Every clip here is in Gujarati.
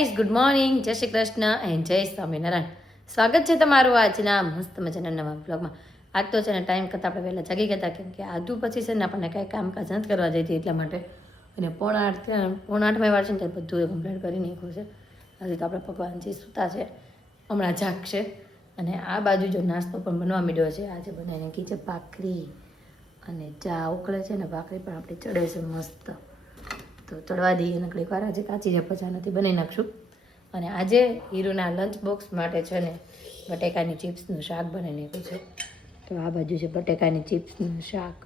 ગાઈઝ ગુડ મોર્નિંગ, જય શ્રી કૃષ્ણ એન્ડ જય સ્વામિનારાયણ. સ્વાગત છે તમારું આજના મસ્ત મજાના નવા બ્લોગમાં. આજ તો છે ને ટાઈમ કરતાં આપણે વહેલા જાગી ગયા હતા, કેમ કે આધુ પછી છે ને આપણને કાંઈ કામકાજ નથી કરવા જતી એટલા માટે. અને પોણા 8 વાર છે ને ત્યારે બધું કમ્પ્લીટ કરી નાખ્યું છે. હજી તો આપણે ભગવાનજી સૂતા છે, હમણાં જાગશે. અને આ બાજુ જો નાસ્તો પણ બનવા માંડ્યો છે. આજે બનાવીને નાખી છે ભાખરી અને ચા ઉકળે છે ને ભાખરી પણ આપણી ચડે છે મસ્ત. તો ચડવા દઈએ નકડી વાર, આજે કાચી છે પચા નથી, બનાવી નાખશું. અને આજે હીરુના લંચ બોક્સ માટે છે ને બટેકાની ચિપ્સનું શાક બનાવી નાખ્યું છે. તો આ બાજુ છે બટેકાની ચિપ્સનું શાક,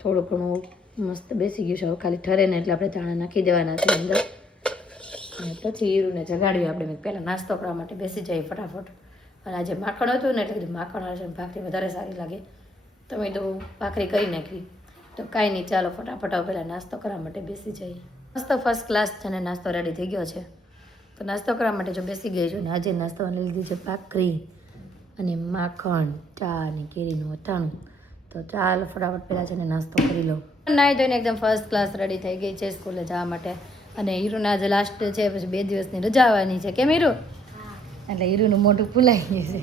થોડું ઘણું મસ્ત બેસી ગયું છે. હવે ખાલી ઠરે ને એટલે આપણે ધાણા નાખી દેવાના છે અંદર. અને પછી હીરુને જગાડ્યું આપણે. પહેલાં નાસ્તો કરવા માટે બેસી જઈએ ફટાફટ. અને આજે માખણ હતું ને એટલે કીધું માખણ હશે ભાખરી વધારે સારી લાગે, તો મેં તો ભાખરી કરી નાખી. તો કાંઈ નહીં, ચાલો ફટાફટ પહેલાં નાસ્તો કરવા માટે બેસી જઈએ. મસ્ત ફર્સ્ટ ક્લાસ છે ને નાસ્તો રેડી થઈ ગયો છે. તો નાસ્તો કરવા માટે જો બેસી ગઈ છું. ને આજે નાસ્તામાં લઈ લીધી છે ભાખરી અને માખણ, ચા અને કેરીનું અથાણું. તો ચાલો ફટાફટ પહેલાં છે ને નાસ્તો કરી લઉં. નાહી ધોઈને એકદમ ફર્સ્ટ ક્લાસ રેડી થઈ ગઈ છે સ્કૂલે જવા માટે. અને હીરુના આજે લાસ્ટ છે, પછી 2 દિવસની રજા આવવાની છે. કેમ હીરુ? એટલે હીરુનું મોઢું ફૂલાઈ ગયું છે.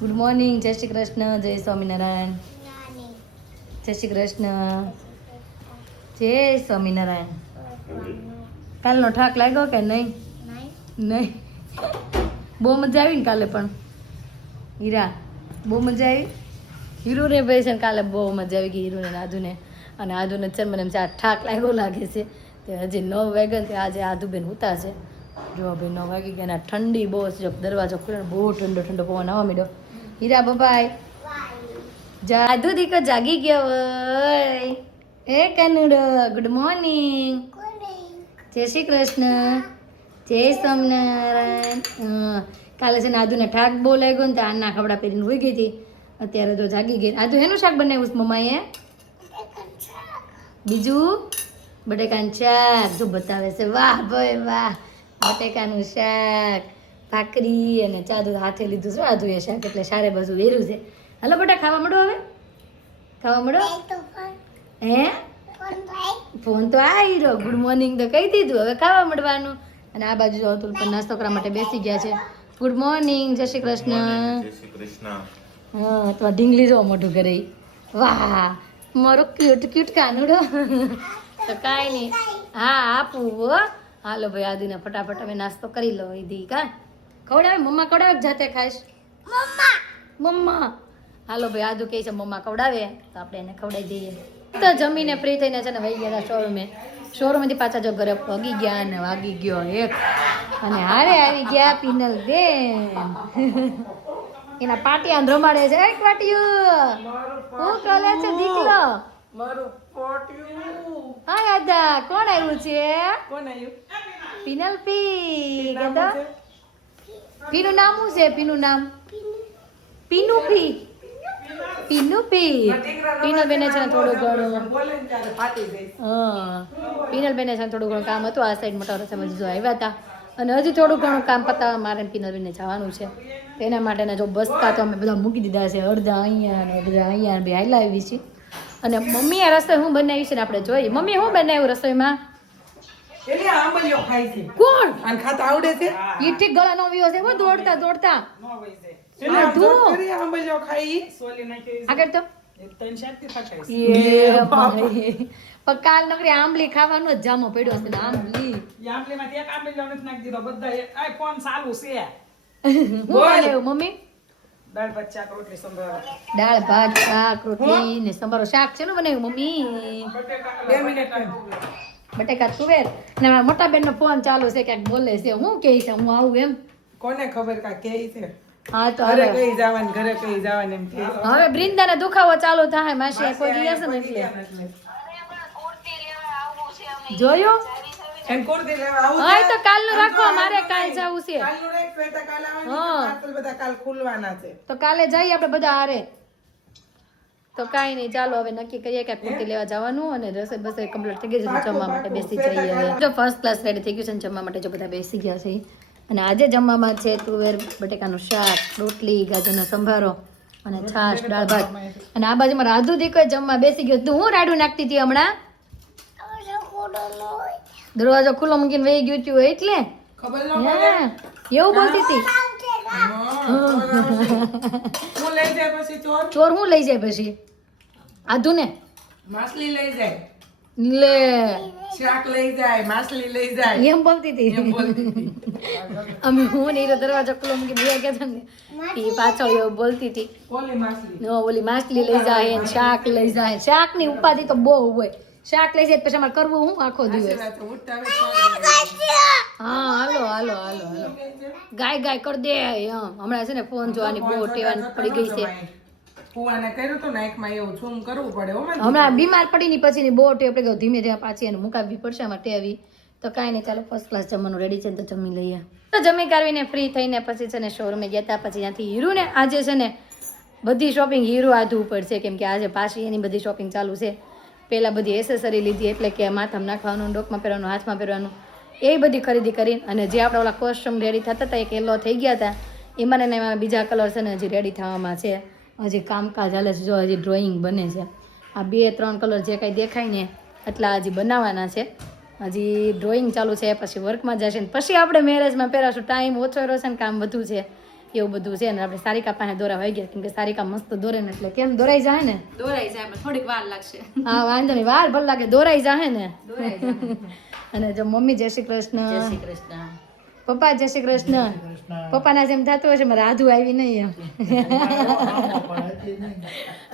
ગુડ મોર્નિંગ, જય શ્રી કૃષ્ણ, જય સ્વામિનારાયણ. જય શ્રી કૃષ્ણ, જય સ્વામિનારાયણ. કાલનો ઠાક લાગ્યો કે નહીં? નહીં. બહુ મજા આવી ને કાલે પણ હીરા? બહુ મજા આવી. હીરુને ભાઈ છે ને કાલે બહુ મજા આવી ગઈ, હીરુને ને આધુને. અને આધુને છે મને એમ છે આ ઠાક લાગ્યો લાગે છે. તે હજી 9 વાગ્યા ને આજે આધુબેન ઉતા છે. જો ભાઈ 9 વાગી ગયા ને ઠંડી બહુ છે. દરવાજો ખુલ્લો, બહુ ઠંડો ઠંડો પવન આવવા માંડ્યો. હીરા બબાય જાદુ દીકો જાગી ગયો હોય. એ કનુડો ગુડ મોર્નિંગ, જય શ્રી કૃષ્ણ, જય સ્વામિનારાયણ. કાલે છે ને આધુને ઠાક બહુ લાગ્યો ને તો આના કપડાં પહેરીને હોઈ ગઈ હતી. અત્યારે તો જાગી ગઈ. આધુ એનું શાક બનાવ્યું છે મમ્માએ? બીજું બટેકાનું શાક જો બતાવે છે. વાહ ભાઈ વાહ, બટેકાનું શાક, ભાખરી અને ચાદુ હાથે લીધું છે આધુ એ શાક, એટલે સારે બધું વેર્યું છે. હાલો બેટા ખાવા મળો, હવે ખાવા મળો. હે ફોન તો આવી રહ્યો, ગુડ મોર્નિંગ તો કહી દીધું, હવે ખાવા મળવાનું. અને આ બાજુ અતુલ પણ નાસ્તો કરવા માટે બેસી ગયા છે. ગુડ મોર્નિંગ, જય શ્રી કૃષ્ણ. હા, તો ઢીંગલી જો મોઢું કરે. વાહ મારો ક્યુટ ક્યુટ કાનુડો. તો કાંઈ નહીં, હા આપું હો. હાલો ભાઈ આદિને ફટાફટ હવે નાસ્તો કરી લો. દી કા ખવડાવે? મમ્મા ખવડાવે જાતે ખાઈશ? મમ્મા હાલો ભાઈ આદુ કહે છે મમ્મા ખવડાવે, તો આપણે એને ખવડાવી દઈએ. તો જમીને ફ્રી થઈને છે ને વહી ગયા શોરૂમે. શોરૂમથી પાછા જો ઘરે પગી ગયા અને વાગી ગયો 1. અને હારે આવી ગયા પિનલ બેન. એના પાટિયા રમાડે છે. એક પાટિયું હું કરે છે દીકલો? મારું પોટ્યું. હા દાદા, કોણ આવ્યું છે? કોણ આવ્યું? પિનલ પી કહેતો. પીનું નામ શું છે? પીનું નામ પીનુ પી. પીનુ પી. પિનલ બેને છે ને થોડું ઘણું બોલે ને ત્યારે ફાટી જાય. હા, પિનલ બેને છે ને થોડું ઘણું કામ હતું આ સાઈડ મોટા રસ્તામાં જો આવ્યા હતા. અને હજી થોડું ઘણું કામ પતાવવા મારે પિનલ બેને જવાનું છે. તેના માટેના જો બસકા તો અમે બધા મૂકી દીધા છે, અડધા અહીંયા અને અડધા અહીંયા બે હાલા આવી છે. અને મમ્મીએ રસોઈ હું બનાવી છે ને આપણે જોઈએ. મમ્મી શું બનાવ્યું રસોઈમાં? એલી આંબલીઓ ખાય છે. કોણ? આને ખાતા આવડે છે? ઈ ઠીક ગળા નો વ્યો છે હો, દોડતા દોડતા. એલી આમ આધુ. જોત કરી આંબલીઓ ખાય ઈ. આગળ તો એ એ બાપા. ભાઈ. પણ કાલ નકરી આંબલી ખાવાનો જ જામો પડ્યો છે ને આંબલી. ઈ આંબલીમાંથી એક આંબલીઓ નથી નાખી દીધો, બધા આ ફોન ચાલુ છે. શું બનાવ્યું મમ્મી? દાળ ભાત શાક રોટલી સંભારો. દાળ ભાત શાક રોટલી ને સંભારો. શાક છે ને બનાવ્યું મમ્મી? 2 મિનિટ એમ. બટેકા તુવેર. ને મારા મોટા બેન નો ફોન ચાલુ છે, ક્યાંક બોલે છે. હું કહે છે હું આવું એમ? કોને ખબર કા કે છે? હા તો ઘરે હવે કઈ જવાનું, ઘરે કઈ જવાનું એમ કે છે. હવે બ્રિંદાને દુખાવો ચાલુ થાય માસી કોઈ દિવસ ને એટલે જોયું. એમ કુર્તી લેવા આવું હા છે? તો કાલનું રાખો, મારે કાલ જવું છે. કાલનું રાખ, શ્વેતા કાલ આવવાની હા. છે, પાર્સલ બધા કાલ ખુલવાના છે. તો કાલે જઈએ આપણે બધા હારે. તો કાંઈ નહીં, ચાલો હવે નક્કી કરીએ કે કુર્તી લેવા જવાનું. અને રસોઈ બસોઈ કમ્પ્લીટ થઈ ગઈ છે, જમવા માટે બેસી જઈએ હવે. જો ફર્સ્ટ ક્લાસ રેડી થઈ ગયું છે ને જમવા માટે જો બધા બેસી ગયા છે. અને આજે જમવામાં છે તુવેર બટેકાનું શાક, રોટલી, ગાજરનો સંભારો અને છાશ, દાળ ભાત. અને આ બાજુમાં રાધુ દીકો જમવા બેસી ગયો. તું હું રાડું નાખતી હતી હમણાં? દરવાજો ખુલ્લો મૂકીને વહી ગયું હતું એટલે ખબર ન પડે હે, એવું બોલતી હતી હું લઈ જાય પછી ચોર ચોર હું લઈ જાય પછી આધુ ને માછલી લઈ જાય લે શાક લઈ જાય માછલી લઈ જાય એમ બોલતી હતી એમ બોલતી હતી. અમે હું ને હીરો દરવાજો ખુલ્લો મૂકી બે ગયા ને એ પાછળ એવું બોલતી હતી ઓલી માછલી નો ઓલી માછલી લઈ જાય ને શાક લઈ જાય શાક ની ઉપાધિ તો બહુ હોય શાક લઈ જાય પછી અમારે કરવું હું આખો દિવસ ઉઠતા હા હાલો હાલો હાલો હાલો ગાય ગાય કરી દે હમણાં છે ને ફોન જોવાની બહુ ટેવાની પડી ગઈ છે કુવાને કર્યું તો નાઈકમાં એવું ઝૂમ કરવું પડે હો મને હમણાં બીમાર પડીની પછી બહુ ટેવ પડી ગયો ધીમે ધીમે પાછી એને મુકાવવી પડશે આમાં ટેવી તો કાંઈ નહીં ચાલો ફર્સ્ટ ક્લાસ જમવાનું રેડી છે ને તો જમી લઈએ તો જમી કાઢવીને ફ્રી થઈને પછી છે ને શોરૂમે ગયા હતા પછી ત્યાંથી હીરું ને આજે છે ને બધી શોપિંગ હીરું આધું પડશે કેમ કે આજે પાછી એની બધી શોપિંગ ચાલુ છે પહેલાં બધી એસેસરી લીધી એટલે કે માથામાં નાખવાનું ડોકમાં પહેરવાનું હાથમાં પહેરવાનું એ બધી ખરીદી કરી અને જે આપણે ઓલા કોસ્ટ્યુમ રેડી થતા હતા એક યલો થઈ ગયા હતા એમાં ને એમાં બીજા કલર છે ને હજી રેડી થવામાં છે હજી કામકાજ હાલે છે જો હજી ડ્રોઈંગ બને છે આ 2-3 કલર જે કાંઈ દેખાય ને એટલા હજી બનાવવાના છે હજી ડ્રોઈંગ ચાલુ છે પછી વર્કમાં જશે ને પછી આપણે મેરેજમાં પહેરાશું ટાઈમ ઓછો રહ્યો છે ને કામ વધુ છે એવું બધું છે ને આપણે સારિકા પાસે દોરા વાઈ ગયા કેમ કે સારિકા મસ્ત દોરે ને એટલે કેમ દોરાઈ જાય ને દોરાઈ જાય પણ થોડીક વાર લાગશે હા વાંધો નહીં વાર ભલે લાગે દોરાઈ જાય ને અને જો મમ્મી જય શ્રી કૃષ્ણ કૃષ્ણ પપ્પા જય શ્રી કૃષ્ણ પપ્પાના જેમ થતું હશે મારે આધુ આવી નહીં એમ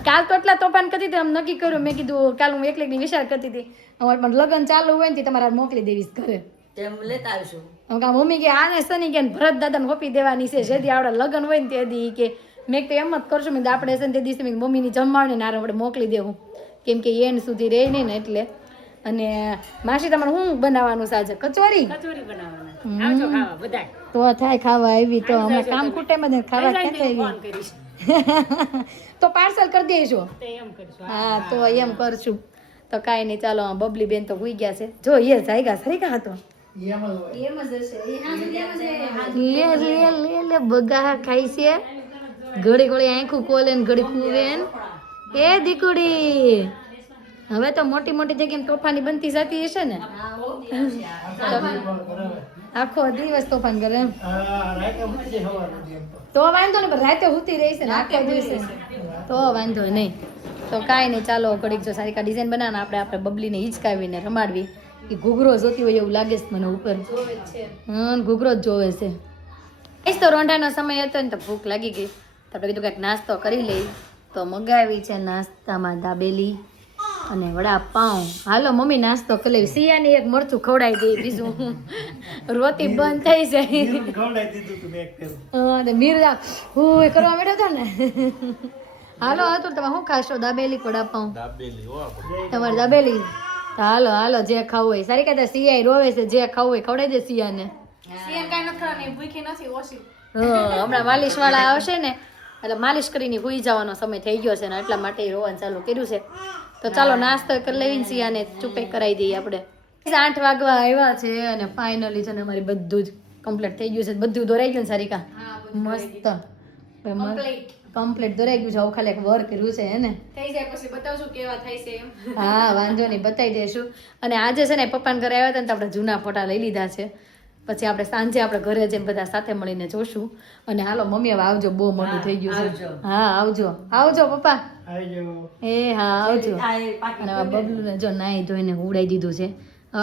કાલ તો એટલા તોફાન કરતી હતી આમ નક્કી કર્યું મેં કીધું કાલ હું એકલી વિચાર કરતી હતી અમારે પણ લગ્ન ચાલુ હોય ને તમારે મોકલી દેવીશ ઘરે તેમ લેતા આવશું મમ્મી કે આને શનિ કે ભરત દાદાને હોપી દેવાની છે જેથી આપણે લગ્ન હોય ને તે દી કે મેં તો એમ જ કરશું મેં આપણે છે ને તે દિવસે મેં મમ્મીની જમવાને નારે આપણે મોકલી દેવું કેમ કે એન્ડ સુધી રહે નહીં ને એટલે અને માસી તમારે શું બનાવવાનું છે આજે કચોરી કચોરી બનાવવાના આવજો ખાવા બધાય તો થાય ખાવા આવી તો અમે કામ ખૂટે મને ખાવા ક્યાં ફોન આવી કરીશ તો પાર્સલ કરી દેજો તે એમ કરશું હા તો એમ કરશું તો કાંઈ નહીં ચાલો બબલી બેન તો હોઈ ગયા છે જો એ જાયગા સરીકા હતો લે લે લે લે બગા ખાઈ છે ઘડી ઘડી આંખું ખોલે ને ઘડી કૂવે ને એ દીકડી હવે તો મોટી મોટી જગ્યાએ તોફાની બનતી જતી હશે ને આખો દિવસ તોફાન કરે એમ તો વાંધો નહીં પણ રાતે હુતી રહી છે ને આખો દિવસે તો વાંધો નહીં તો કાંઈ નહીં ચાલો ઘડીક જો સારી ડિઝાઇન બનાવવાના આપણે બબલીને હિંચકાવીને રમાડવી એ ઘૂઘરો જોતી હોય એવું લાગે છે મને ઉપર ઘૂઘરો જ જોવે છે એ તો રોંઢાનો સમય હતો ને તો ભૂખ લાગી ગઈ તો આપણે કીધું કંઈક નાસ્તો કરી લઈ તો મગાવી છે નાસ્તામાં દાબેલી અને વડાપાઉં હાલો મમ્મી નાસ્તો કરી લેવી સિયાની એક મરચું ખવડાવી દઈ બીજું રોટી બંધ થઈ જાય મીરા હું કરવા બેઠો હતો ને હાલો હતું તમે શું ખાશો દાબેલી વડાપાઉં તમારે દાબેલી હાલો હાલો જે ખાવું હોય સારી કહેતા સિયાઈ રોવે છે જે ખાવું હોય ખવડાવી દે સિયાને હમણાં માલિશ વાળા આવશે ને એટલે માલિશ કરીને હુઈ જવાનો સમય થઈ ગયો છે ને એટલા માટે રોવાનું ચાલુ કર્યું છે તો ચાલો નાસ્તો કરી લેવીને સિયાને ચૂપે કરાવી દઈએ આપણે 8 વાગવા આવ્યા છે અને ફાઇનલી છે ને અમારી બધું જ કમ્પ્લીટ થઈ ગયું છે બધું દોરાઈ ગયું ને સારિકા મસ્ત કમ્પ્લીટ દોરાઈ ગયું છે આવું ખાલી એક વર્ક કર્યું છે ને થઈ જાય પછી બતાવશું કેવા થાય છે એમ હા વાંધો નહીં બતાવી દઈશું અને આજે છે ને પપ્પાને ઘરે આવ્યા હતા ને તો આપણે જૂના ફોટા લઈ લીધા છે પછી આપણે સાંજે આપણે ઘરે જઈને બધા સાથે મળીને જોશું અને હાલો મમ્મી હવે આવજો બહુ મોડું થઈ ગયું છે હા આવજો આવજો પપ્પા એ હા આવજો અને બબલુને જો નાહી ધોઈને ઉડાઈ દીધું છે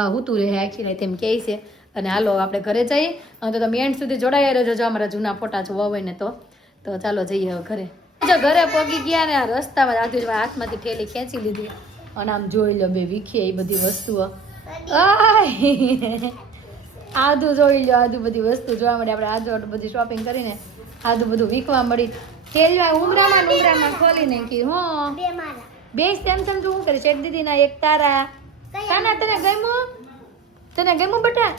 હુતું રહે આખી રાત એમ કહે છે અને હાલો આપણે ઘરે જઈએ અને તો તમે એન્ડ સુધી જોડાયા રહેજો જો અમારા જૂના ફોટા જોવા હોય ને તો ચાલો જઈએ હવે ઘરે જો ઘરે પહોંચી ગયા ને આ રસ્તામાં આધુ હાથમાંથી ઠેલી ખેંચી લીધી અને આમ જોઈ લો બે વીખીએ એ બધી વસ્તુઓ આધુ જોઈ લો આધુ બધી વસ્તુ જોવા મળે આપણે આધુ બધી શોપિંગ કરીને આધુ બધું વીખવા મળી થેલીમાં ઉમરામાં ખોલીને કીધું બે સેમ સેમ તું શું કરી શેઠ દીદીના એક તારા કાના તને ગમ્યું બેટા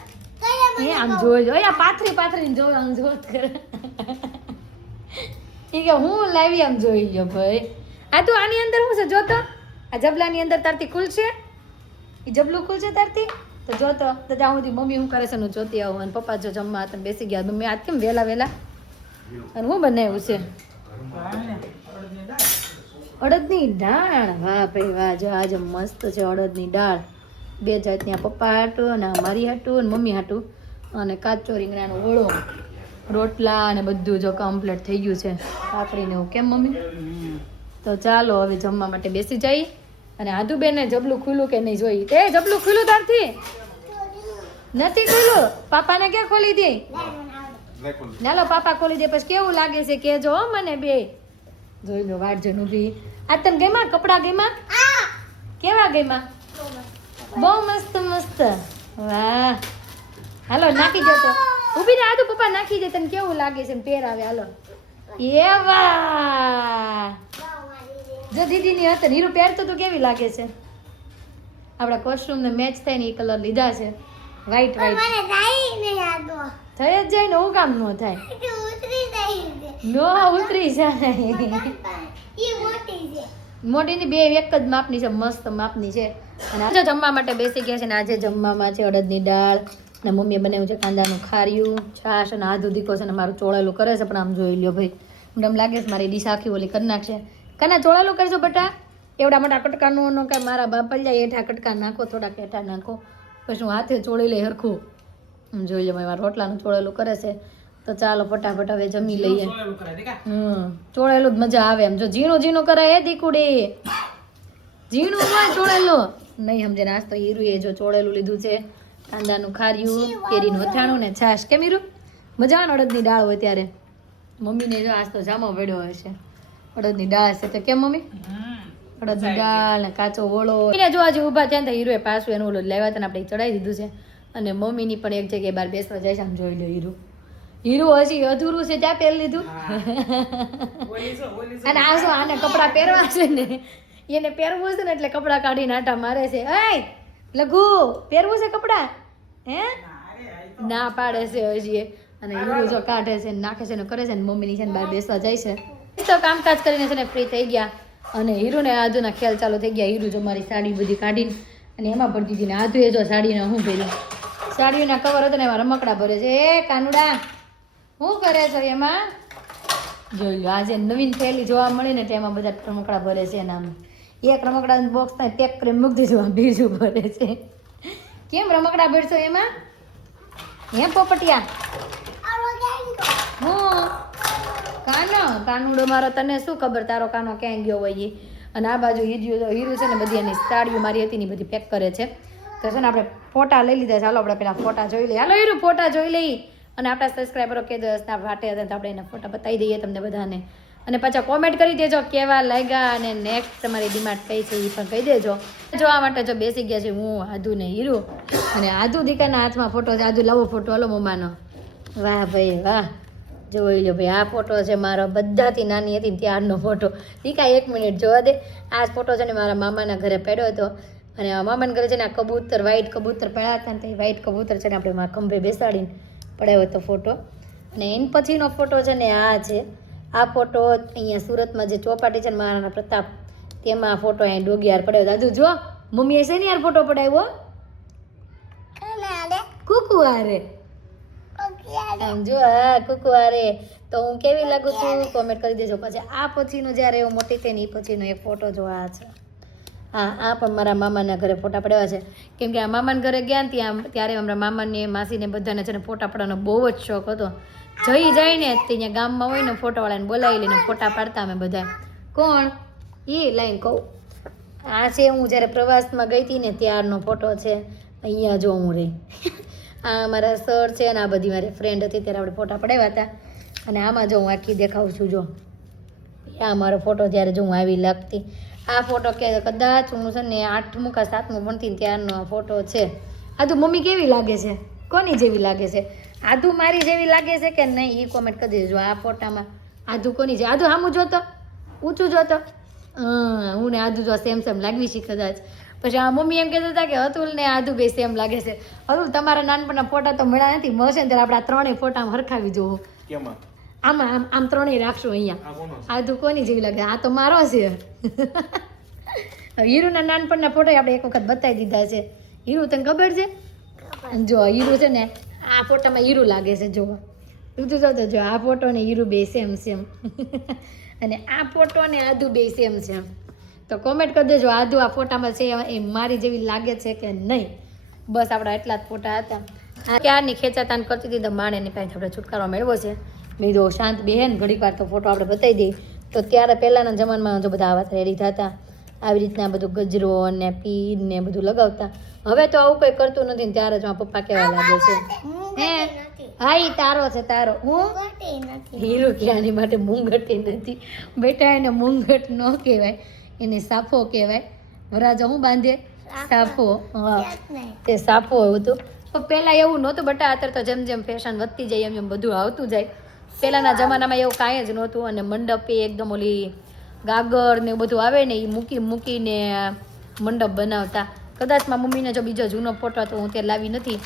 એ આમ જોઈ લો આ પાથરીને જોવે આમ જોત કરે એ કે હું લાવી આમ જોઈ લ્યો ભાઈ આ તું આની અંદર શું છે જોતો આ જબલાની અંદર તારથી ખુલશે એ જબલું ખુલશે તારથી તો જોતો તો જ્યાં સુધી મમ્મી શું કરે છે હું જોતી આવું અને પપ્પા જો જમવા હતા બેસી ગયા મમ્મી આજ કેમ વહેલા અને હું બનાવ્યું છે અડદની દાળ વાહ ભાઈ વાહ જો આજે મસ્ત છે અડદની દાળ બે જાતની પપ્પા હાટું અને મારી હાટું અને મમ્મી હાટું અને કાચો રીંગણાનો ઓળો, રોટલા અને બધું જો કમ્પ્લીટ થઈ ગયું છે. કાકડીને એવું કેમ મમ્મી? તો ચાલો હવે જમવા માટે બેસી જઈએ. અને આદુબેને જબલું ખુલ્લું કે નહીં જોઈ. એ જબલું ખુલ્લું તારથી નથી ખુલ્લું. પાપાને ક્યાં ખોલી દે? નાલો પાપા ખોલી દે. પછી કેવું લાગે છે કેજો હો મને બે. જોઈ લો વાટ જોઈને ઊભી. આ તને ગેમાં કપડા ગેમાં? કેવા ગેમાં? બહુ મસ્ત મસ્ત. વાહ હાલો નાખી દે તો. ઊભી ને આદુ પપ્પા નાખી દે. તને કેવું લાગે છે પહેરાવે? હાલો એવા જો દીદીની હતા હીરો પહેરતો તો કેવી લાગે છે? આપણા કોસ્ટ્યુમ ને મેચ થાય ને એ કલર લીધા છે. વ્હાઈટ વ્હાઈટ થઈ જ જાય ને હું કામ ન થાય? નો ઉતરી જાય. મોટીની બે એક જ માપની છે, મસ્ત માપની છે. અને આજે જમવા માટે બેસી ગયા છે ને આજે જમવામાં છે અડદની દાળ અને મમ્મીએ બનાવ્યું છે કાંદાનું ખાર્યું, છાશ અને આધું દીકો છે ને મારું ચોળેલું કરે છે. પણ આમ જોઈ લ્યો ભાઈ, મને એમ લાગે છે મારી ડીશ આખી ઓલી કરી નાખશે. કાના ચોળેલું કરજો બેટા. એવડા મોટા કટકાનું નો કાંઈ મારા બાપા જાય હેઠા કટકા નાખો, થોડાક હેઠા નાખો, પછી હું હાથે ચોળી લઈ હરખું. જોઈ લો મારા રોટલાનું ચોળેલું કરે છે. તો ચાલો ફટાફટ હવે જમી લઈએ. ચોળેલું જ મજા આવે એમ. જો ઝીણું ઝીણું કરાય એ દીકુડી, ઝીણું હોય ચોળેલું નહીં સમજે. નાસ્તો હીરું એ જો ચોળેલું લીધું છે, કાંદાનું ખાર્યું, કેરીનું અથાણું ને છાશ. કેમ હીરું? મજા આવે ને અડદની દાળ હોય ત્યારે. મમ્મીને જો આજ તો જામો પડ્યો હોય છે. અડદની દાળ છે તો કેમ મમ્મી? અડદની દાળ ને કાચો ઓળો. એને જો આજે ઊભા થયા ને હીરુએ પાછું એનું ઓલો લાવ્યા હતા ને આપણે ચડાવી દીધું છે. અને મમ્મીની પણ એક જગ્યાએ બહાર બેસવા જાય છે. આમ જોઈ લો હીરું હજી અધૂરું છે ત્યાં પહેરી લીધું. અને આ શું આને કપડાં પહેરવા છે ને, એને પહેરવું છે ને એટલે કપડાં કાઢીને આટા મારે છે. એ લઘુ પહેરવું છે કપડાં? હે ના પાડે છે હજી. અને હીરું જો કાઢે છે ને નાખે છે ને કરે છે ને મમ્મીની છે ને બહાર બેસવા જાય છે. તો કામકાજ કરીને છે ને ફ્રી થઈ ગયા અને હીરું ને આધુના ખેલ ચાલુ થઈ ગયા. હીરું જો મારી સાડી બધી કાઢીને અને એમાં ભરતી હતી ને આધુ એ જો સાડીને હું ભર્યું. સાડીઓના કવર હતા ને એમાં રમકડા ભરે છે. એ કાનુડા શું કરે છે એમાં? જોઈ લો આજે નવીન થયેલી જોવા મળી ને એમાં બધા રમકડા ભરે છે. એના એક રમકડાનું બોક્સ થાય પેક કરીને મૂકી દીધું, બીજું ભરે છે. કેમ રમકડા ભરશો એમાં? હે પોપટિયા? હું કાનુડો મારો, તને શું ખબર તારો કાનો ક્યાંય ગયો હોય એ. અને આ બાજુ હીરું છે ને બધી એની સાડીઓ મારી હતી ને બધી પેક કરે છે. તો છે ને આપણે ફોટા લઈ લીધા. ચાલો આપણે પેલા ફોટા જોઈ લઈએ. હાલો હીરું ફોટા જોઈ લઈ. અને આપણા સબસ્ક્રાઈબરો કે દોસ્તના વાટે હતા તો આપણે એના ફોટા બતાવી દઈએ તમને બધાને. અને પાછા કોમેન્ટ કરી દેજો કેવા લાગ્યા અને નેક્સ્ટ તમારી ડિમાન્ડ કઈ છે એ પણ કહી દેજો. જોવા માટે જો બેસી ગયા છે હું, આદુ ને હીરું. અને આદુ દીકાના હાથમાં ફોટો છે. આદુ લાવો ફોટો. હલો મમ્માનો. વાહ ભાઈ વાહ. જોઈ લો ભાઈ આ ફોટો છે મારો બધાથી નાની હતી ને ત્યારનો ફોટો. દીકા 1 મિનિટ જોવા દે. આ ફોટો છે ને મારા મામાના ઘરે પડ્યો હતો. અને મામાના ઘરે છે ને આ કબૂતર, વ્હાઈટ કબૂતર પડ્યા હતા ને તે વ્હાઈટ કબૂતર છે ને આપણે મારા ખંભે બેસાડીને પડાયો હતો ફોટો. અને એન પછીનો ફોટો છે ને આ છે. આ ફોટો અહીંયા સુરતમાં જે ચોપાટી છે ને મહારાણા પ્રતાપ, તેમાં ફોટો અહીંયા ડોગિયાર પડાવ્યો. દાદુ જો મમ્મીએ છે ને યાર ફોટો પડાવ્યો કુકુવારે. આમ જો હા કુકુવારે. તો હું કેવી લાગુ છું કોમેન્ટ કરી દેજો. પછી આ પછીનો જ્યારે હું મોટી થઈ ને એ પછીનો એક ફોટો જો આ છે. આ પણ મારા મામાના ઘરે ફોટા પડાવ્યા છે. કેમ કે આ મામાના ઘરે ગયા ને ત્યારે અમારા મામાને માસીને બધાને છે ને ફોટા પાડવાનો બહુ જ શોખ હતો. જઈ જાય ને ત્યાં ગામમાં હોય ને ફોટાવાળાને બોલાવી લઈને ફોટા પાડતા અમે બધા. કોણ એ લાઈન કહું. આ છે હું જ્યારે પ્રવાસમાં ગઈ હતી ને ત્યારનો ફોટો છે. અહીંયા જો હું રહી. આ મારા સર છે ને આ બધી મારી ફ્રેન્ડ હતી ત્યારે આપણે ફોટા પડાવ્યા હતા. અને આમાં જો હું આખી દેખાઉં છું. જો આ મારો ફોટો ત્યારે જો હું આવી લાગતી. આ ફોટો કે કદાચ હું છે ને 8મું કે 7મું ભણતી ત્યારનો આ ફોટો છે. આદુ મમ્મી કેવી લાગે છે? કોની જેવી લાગે છે? આદુ મારી જેવી લાગે છે કે નહીં એ કોમેન્ટ કરી દેજો. આ ફોટામાં આદુ કોની છે? આદુ સામું જોતો, ઊંચું જોતો. હું ને આદુ જો સેમ લાગવી છે કદાચ. પછી આ મમ્મી એમ કહેતા હતા કે અતુલ ને આદુ બે સેમ લાગે છે. અતુલ તમારા નાનપણના ફોટા તો મળ્યા નથી, મળશે ને ત્યારે આપણે આ ત્રણેય ફોટામાં હરખાવી જોવું. આમાં આમ ત્રણેય રાખશું અહીંયા. આદુ કોની જેવી લાગે? આ તો મારો છે. હીરુના નાનપણના ફોટો આપણે એક વખત બતાવી દીધા છે. હીરુ તને ખબર છે? જો હીરુ છે ને આ ફોટામાં હીરુ લાગે છે. જો તું જોતો જો આ ફોટો ને હીરુ બે સેમ. અને આ ફોટો ને આદુ બે સેમ છે. તો કોમેન્ટ કરી દેજો આદુ આ ફોટામાં છે એ મારી જેવી લાગે છે કે નહીં. બસ આપણા એટલા જ ફોટા હતા. આ ક્યારની ખેંચાતાન કરતી હતી તો માણ એની પાસે આપણે છુટકારો મેળવ્યો છે. મેં કીધું શાંત બેહેન ઘડીક વાર તો ફોટો આપણે બતાવી દઈએ. તો ત્યારે પહેલાંના જમાનામાં જો બધા આવા રેડી થતા, આવી રીતના બધું ગજરો ને પીન ને બધું લગાવતા. હવે તો આવું કંઈ કરતું નથી ને ત્યારે જ મારા પપ્પા કેવા લાગે છે. હે હા ઈ તારો છે તારો. હું હીરો ક્યાંની માટે મૂંગટી નથી બેટા, એને મૂંગટ ન કહેવાય, એને સાફો કહેવાય. વરાજા હું બાંધે સાફો. હા તે સાફો હતું. પણ પહેલાં એવું નહોતું બટા, અત્યારે તો જેમ જેમ ફેશન વધતી જાય એમ એમ બધું આવતું જાય. પહેલાંના જમાનામાં એવું કાંઈ જ નહોતું. અને મંડપે એકદમ ઓલી ગાગર ને એવું બધું આવે ને એ મૂકીને મંડપ બનાવતા. કદાચ મારા મમ્મીને જો બીજો જૂનો ફોટો તો હું ત્યાં લાવી નથી,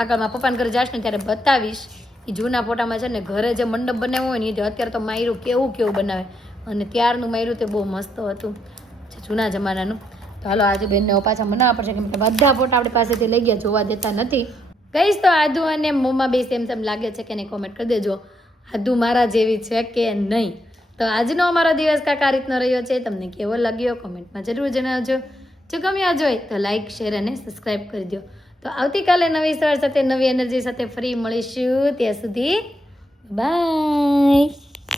આગળ મારા પપ્પાના ઘરે જાશ ને ત્યારે બતાવીશ. એ જૂના ફોટામાં છે ને ઘરે જે મંડપ બનાવ્યો હોય ને એ અત્યારે તો માયરું કેવું બનાવે, અને ત્યારનું માયરું તે બહુ મસ્ત હતું જૂના જમાનાનું. તો હાલો આજે બેનને પાછા મનાવવા પડશે કેમ કે બધા ફોટા આપણી પાસેથી લઈ ગયા, જોવા દેતા નથી. કહીશ તો આદુ અને મોમાં બે સેમ લાગે છે કે નહીં કોમેન્ટ કરી દેજો. આદુ મારા જેવી છે કે નહીં. તો આજનો અમારો દિવસ કાંઈક આ રીતનો રહ્યો છે. તમને કેવો લાગ્યો કોમેન્ટમાં જરૂર જણાવજો. જો ગમ્યા જ હોય તો લાઈક શેર અને સબસ્ક્રાઈબ કરી દો. તો આવતીકાલે નવી સવાર સાથે નવી એનર્જી સાથે ફરી મળીશું. ત્યાં સુધી બાય.